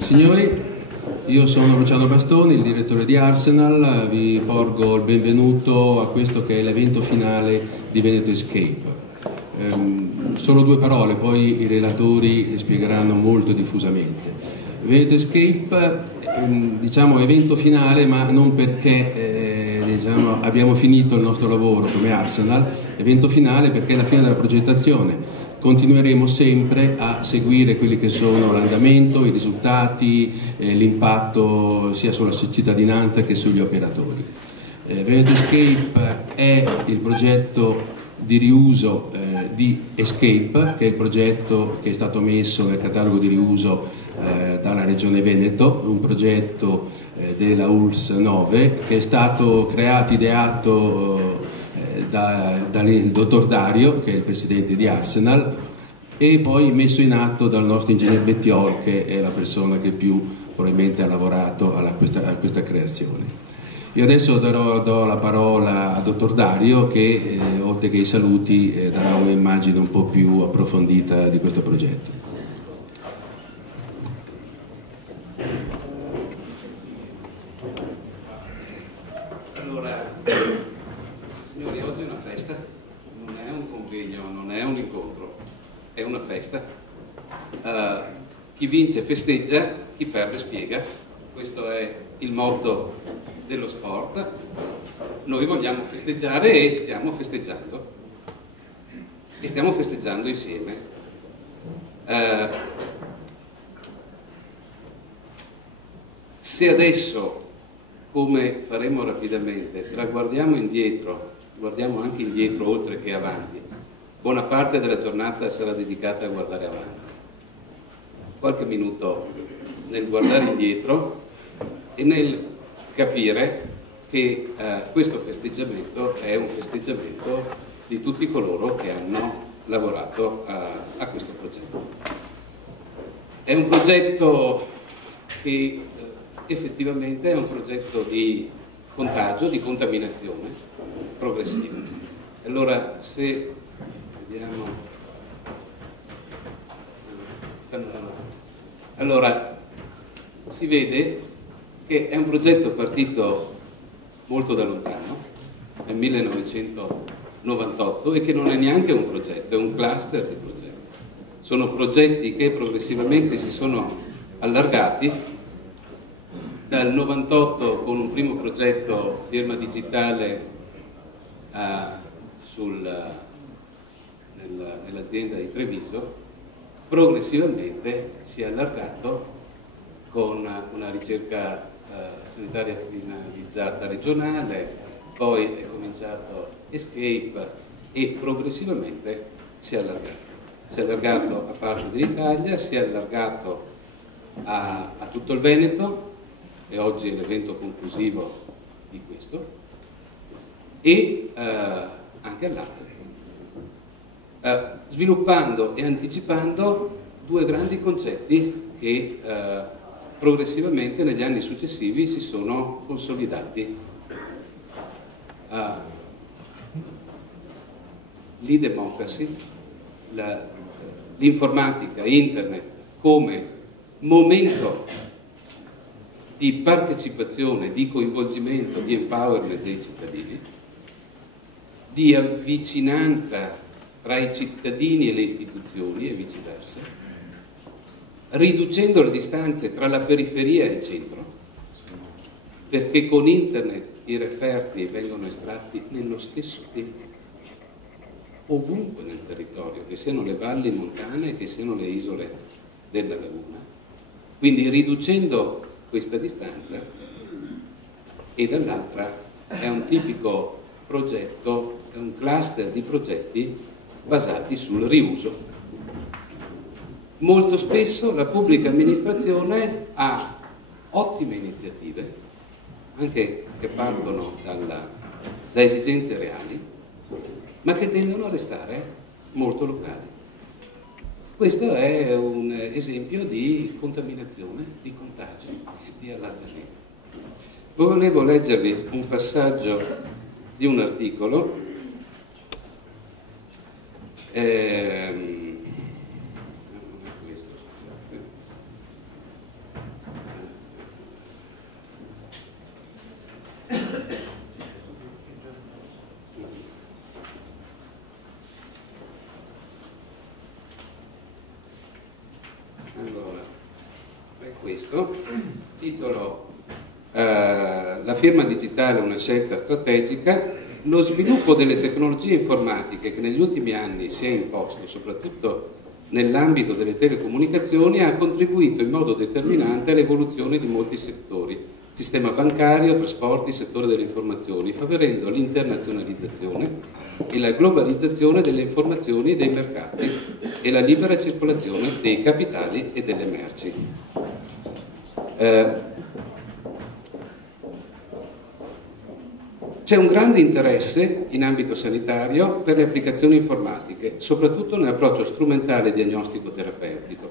Signori, io sono Luciano Bastoni, il direttore di Arsenal, vi porgo il benvenuto a questo che è l'evento finale di Veneto Escape. Solo due parole, poi i relatori spiegheranno molto diffusamente. Veneto Escape, diciamo evento finale, ma non perché diciamo, abbiamo finito il nostro lavoro come Arsenal, evento finale perché è la fine della progettazione. Continueremo sempre a seguire quelli che sono l'andamento, i risultati, l'impatto sia sulla cittadinanza che sugli operatori. Veneto Escape è il progetto di riuso di Escape, che è il progetto che è stato messo nel catalogo di riuso dalla Regione Veneto, un progetto della ULSS 9 che è stato creato, ideato dal dottor Dario, che è il presidente di Arsenal, e poi messo in atto dal nostro ingegner Bettiol, che è la persona che più probabilmente ha lavorato a questa creazione. Io adesso do la parola al dottor Dario che, oltre che i saluti, darà un'immagine un po' più approfondita di questo progetto. Allora, signori, oggi è una festa, non è un convegno, non è un incontro, è una festa. Chi vince festeggia, chi perde spiega. Questo è il motto dello sport. Noi vogliamo festeggiare e stiamo festeggiando insieme. Se adesso, come faremo rapidamente, guardiamo indietro, guardiamo anche indietro oltre che avanti, buona parte della giornata sarà dedicata a guardare avanti. Qualche minuto nel guardare indietro e nel capire che questo festeggiamento è un festeggiamento di tutti coloro che hanno lavorato a questo progetto. È un progetto che effettivamente è un progetto di contagio, di contaminazione progressiva. Allora, se vediamo, allora si vede che è un progetto partito molto da lontano, nel 1998, e che non è neanche un progetto, è un cluster di progetti. Sono progetti che progressivamente si sono allargati dal 98 con un primo progetto firma digitale nell'azienda di Treviso, progressivamente si è allargato con una ricerca sanitaria finalizzata regionale, poi è cominciato Escape e progressivamente si è allargato. Si è allargato a parte dell'Italia, si è allargato a tutto il Veneto, e oggi è l'evento conclusivo di questo, e anche all'Africa, sviluppando e anticipando due grandi concetti che progressivamente negli anni successivi si sono consolidati. L'e-democracy, l'informatica, internet come momento di partecipazione, di coinvolgimento, di empowerment dei cittadini, di avvicinanza tra i cittadini e le istituzioni e viceversa, riducendo le distanze tra la periferia e il centro, perché con internet i referti vengono estratti nello stesso tempo, ovunque nel territorio, che siano le valli montane, che siano le isole della laguna, quindi riducendo questa distanza, e dall'altra è un tipico progetto, è un cluster di progetti basati sul riuso. Molto spesso la pubblica amministrazione ha ottime iniziative, anche che partono da esigenze reali, ma che tendono a restare molto locali. Questo è un esempio di contaminazione, di contagio, di allargamento. Volevo leggervi un passaggio di un articolo questo, scusate. Allora, è questo, titolo La firma digitale, una scelta strategica. Lo sviluppo delle tecnologie informatiche che negli ultimi anni si è imposto, soprattutto nell'ambito delle telecomunicazioni, ha contribuito in modo determinante all'evoluzione di molti settori: sistema bancario, trasporti, settore delle informazioni, favorendo l'internazionalizzazione e la globalizzazione delle informazioni e dei mercati e la libera circolazione dei capitali e delle merci. C'è un grande interesse in ambito sanitario per le applicazioni informatiche, soprattutto nell'approccio strumentale diagnostico-terapeutico.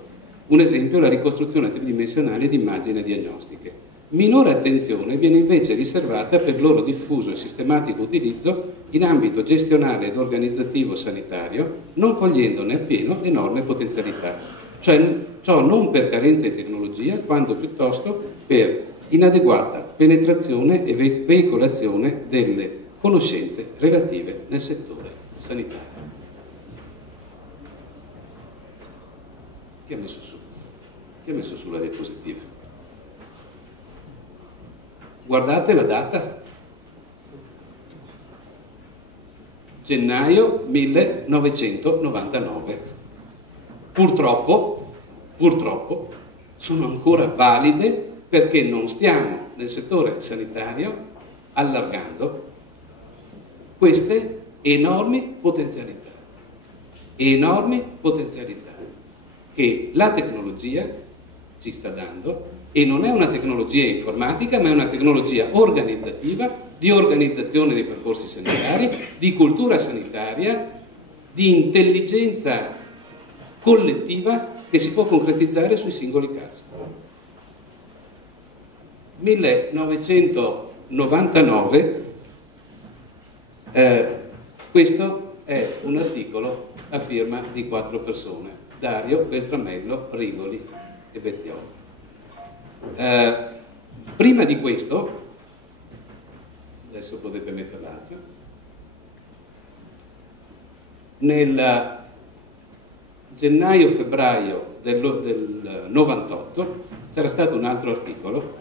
Un esempio è la ricostruzione tridimensionale di immagini diagnostiche. Minore attenzione viene invece riservata per il loro diffuso e sistematico utilizzo in ambito gestionale ed organizzativo sanitario, non cogliendone appieno l'enorme potenzialità. Ciò non per carenza di tecnologia, quanto piuttosto per inadeguata penetrazione e veicolazione delle conoscenze relative nel settore sanitario. Chi ha messo su? Chi ha messo su la diapositiva? Guardate la data. Gennaio 1999. Purtroppo sono ancora valide perché non stiamo nel settore sanitario allargando queste enormi potenzialità che la tecnologia ci sta dando, e non è una tecnologia informatica, ma è una tecnologia organizzativa, di organizzazione dei percorsi sanitari, di cultura sanitaria, di intelligenza collettiva che si può concretizzare sui singoli casi. 1999, questo è un articolo a firma di 4 persone: Dario, Beltramello, Rigoli e Bettioli. Prima di questo, adesso potete mettere l'altro, nel gennaio-febbraio del 98 c'era stato un altro articolo: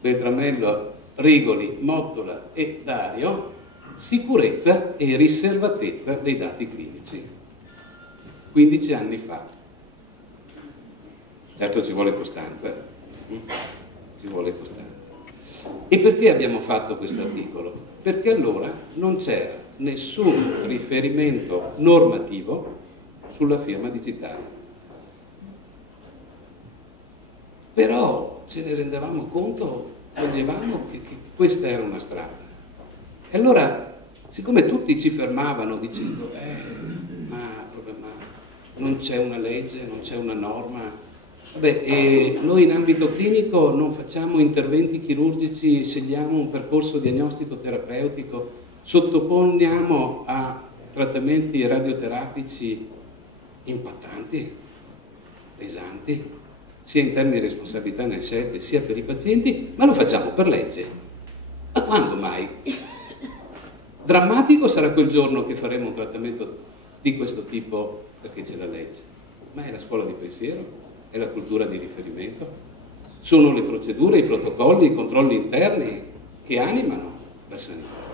Beltramello, Rigoli, Mottola e Dario, sicurezza e riservatezza dei dati clinici, 15 anni fa. Certo ci vuole costanza, E perché abbiamo fatto questo articolo? Perché allora non c'era nessun riferimento normativo sulla firma digitale. Però ce ne rendevamo conto, coglievamo che questa era una strada. E allora, siccome tutti ci fermavano dicendo ma non c'è una legge, non c'è una norma, noi in ambito clinico non facciamo interventi chirurgici, scegliamo un percorso diagnostico terapeutico, sottoponiamo a trattamenti radioterapici impattanti, pesanti, sia in termini di responsabilità nelle scelte, sia per i pazienti, ma lo facciamo per legge. Ma quando mai? Drammatico sarà quel giorno che faremo un trattamento di questo tipo perché c'è la legge. Ma è la scuola di pensiero? È la cultura di riferimento? Sono le procedure, i protocolli, i controlli interni che animano la sanità.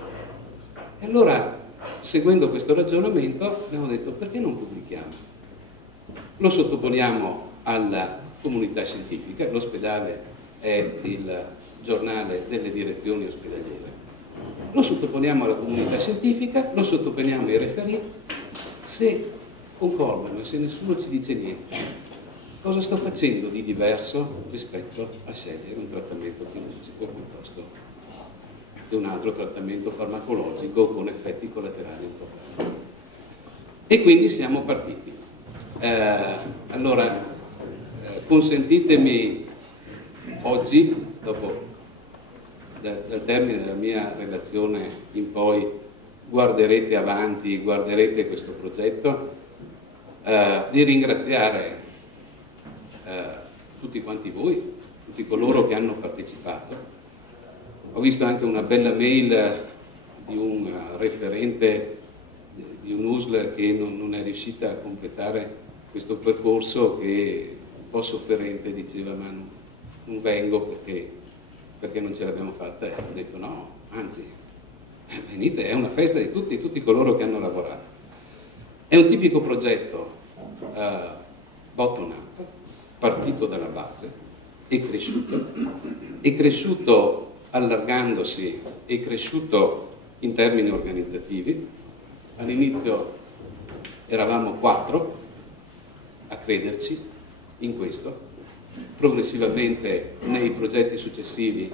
E allora, seguendo questo ragionamento, abbiamo detto: perché non pubblichiamo? Lo sottoponiamo alla comunità scientifica, l'ospedale è il giornale delle direzioni ospedaliere, lo sottoponiamo alla comunità scientifica, lo sottoponiamo ai referì. Se concordano e se nessuno ci dice niente, cosa sto facendo di diverso rispetto a scegliere un trattamento chirurgico piuttosto che un altro trattamento farmacologico con effetti collaterali importanti? E quindi siamo partiti. Allora, consentitemi oggi, dopo dal termine della mia relazione in poi, guarderete avanti, guarderete questo progetto, di ringraziare tutti quanti voi, tutti coloro che hanno partecipato. Ho visto anche una bella mail di un referente di un'USL che non è riuscita a completare questo percorso, che un po' sofferente diceva: ma non vengo perché non ce l'abbiamo fatta. E ho detto: no, anzi, venite, è una festa di tutti coloro che hanno lavorato. È un tipico progetto bottom up, partito dalla base, è cresciuto allargandosi, è cresciuto in termini organizzativi. All'inizio eravamo 4 a crederci in questo, progressivamente nei progetti successivi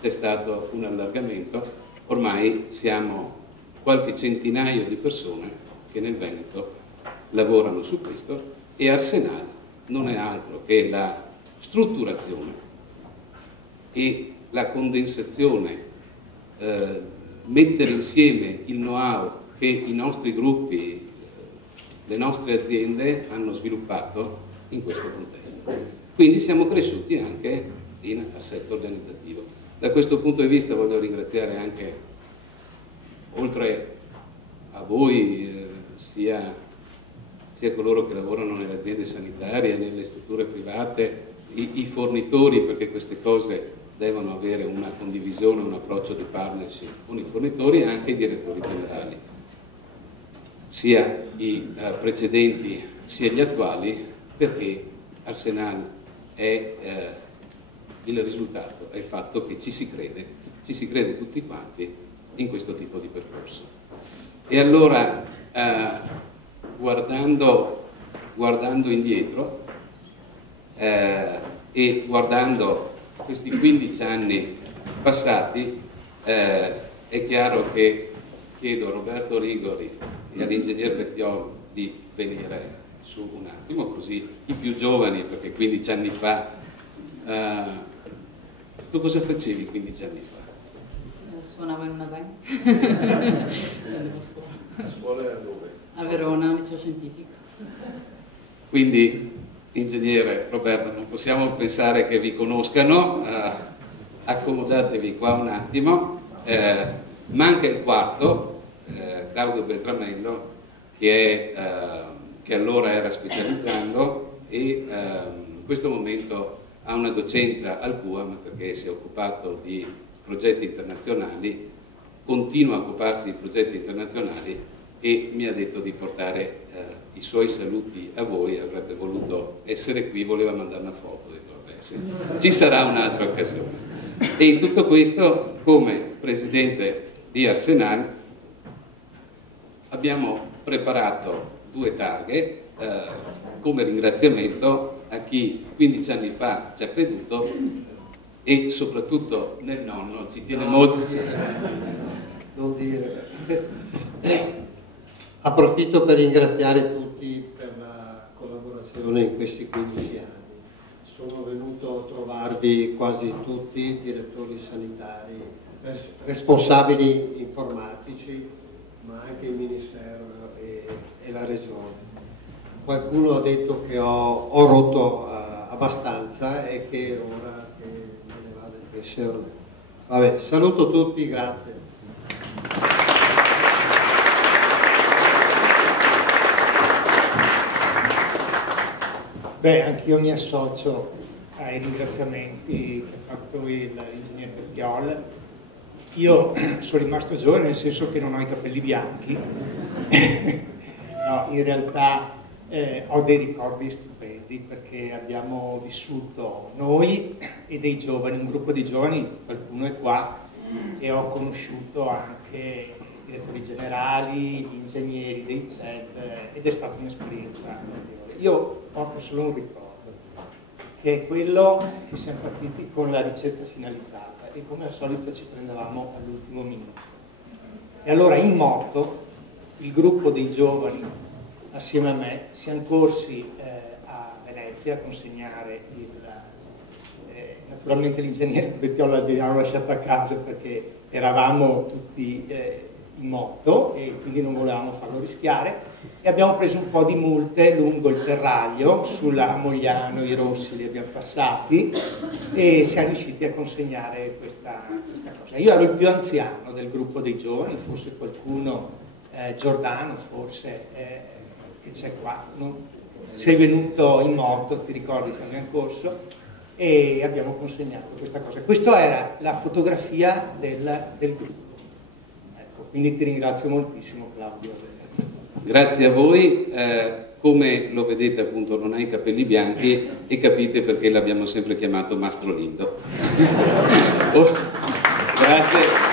c'è stato un allargamento, ormai siamo qualche centinaio di persone che nel Veneto lavorano su questo, e Arsenal non è altro che la strutturazione e la condensazione, mettere insieme il know-how che i nostri gruppi, le nostre aziende hanno sviluppato in questo contesto. Quindi siamo cresciuti anche in assetto organizzativo. Da questo punto di vista voglio ringraziare anche, oltre a voi, sia coloro che lavorano nelle aziende sanitarie, nelle strutture private, i fornitori, perché queste cose devono avere una condivisione, un approccio di partnership con i fornitori, e anche i direttori generali, sia i precedenti sia gli attuali, perché Arsenal è il risultato, è il fatto che ci si crede tutti quanti in questo tipo di percorso. E allora, guardando indietro e guardando questi 15 anni passati, è chiaro che chiedo a Roberto Rigoli e all'ingegner Bettiol di venire su un attimo, così i più giovani, perché 15 anni fa, tu cosa facevi 15 anni fa? Suonavo in una band. Andavo a scuola. A scuola dove? A Verona, liceo scientifico. Quindi, ingegnere Roberto, non possiamo pensare che vi conoscano, accomodatevi qua un attimo. Manca il quarto, Claudio Beltramello, che allora era specializzando e in questo momento ha una docenza al PUAM, perché si è occupato di progetti internazionali, continua a occuparsi di progetti internazionali, e mi ha detto di portare i suoi saluti a voi. Avrebbe voluto essere qui, voleva mandare una foto, ho detto vabbè, sì, ci sarà un'altra occasione. E in tutto questo, come presidente di Arsenal, abbiamo preparato 2 targhe come ringraziamento a chi 15 anni fa ci ha creduto, e soprattutto nel nonno ci tiene molto. Non dire. Approfitto per ringraziare tutti per la collaborazione in questi 15 anni. Sono venuto a trovarvi quasi tutti, direttori sanitari, responsabili informatici, ma anche il Ministero e la Regione. Qualcuno ha detto che ho rotto abbastanza e che ora che me ne vado in pensione. Vabbè, saluto tutti, grazie. Beh, anch'io mi associo ai ringraziamenti che ha fatto l'ingegner Bettiol. Io sono rimasto giovane nel senso che non ho i capelli bianchi. No, in realtà ho dei ricordi stupendi, perché abbiamo vissuto noi e dei giovani, un gruppo di giovani, qualcuno è qua, e ho conosciuto anche i direttori generali, gli ingegneri dei CED, ed è stata un'esperienza migliore. Io porto solo un ricordo, che è quello che siamo partiti con la ricetta finalizzata e come al solito ci prendevamo all'ultimo minuto. E allora in moto il gruppo dei giovani assieme a me siamo corsi a Venezia a consegnare naturalmente l'ingegnere Bettiol l'abbiamo lasciato a casa perché eravamo tutti in moto e quindi non volevamo farlo rischiare e abbiamo preso un po' di multe lungo il terraglio, sulla Mogliano i rossi li abbiamo passati e siamo riusciti a consegnare questa cosa. Io ero il più anziano del gruppo dei giovani, forse qualcuno, Giordano forse, che c'è qua, no? Sei venuto in moto, ti ricordi, siamo in corso e abbiamo consegnato questa cosa. Questa era la fotografia del gruppo. Ecco, quindi ti ringrazio moltissimo, Claudio. Grazie a voi. Come lo vedete, appunto, non ha i capelli bianchi e capite perché l'abbiamo sempre chiamato Mastro Lindo. Grazie.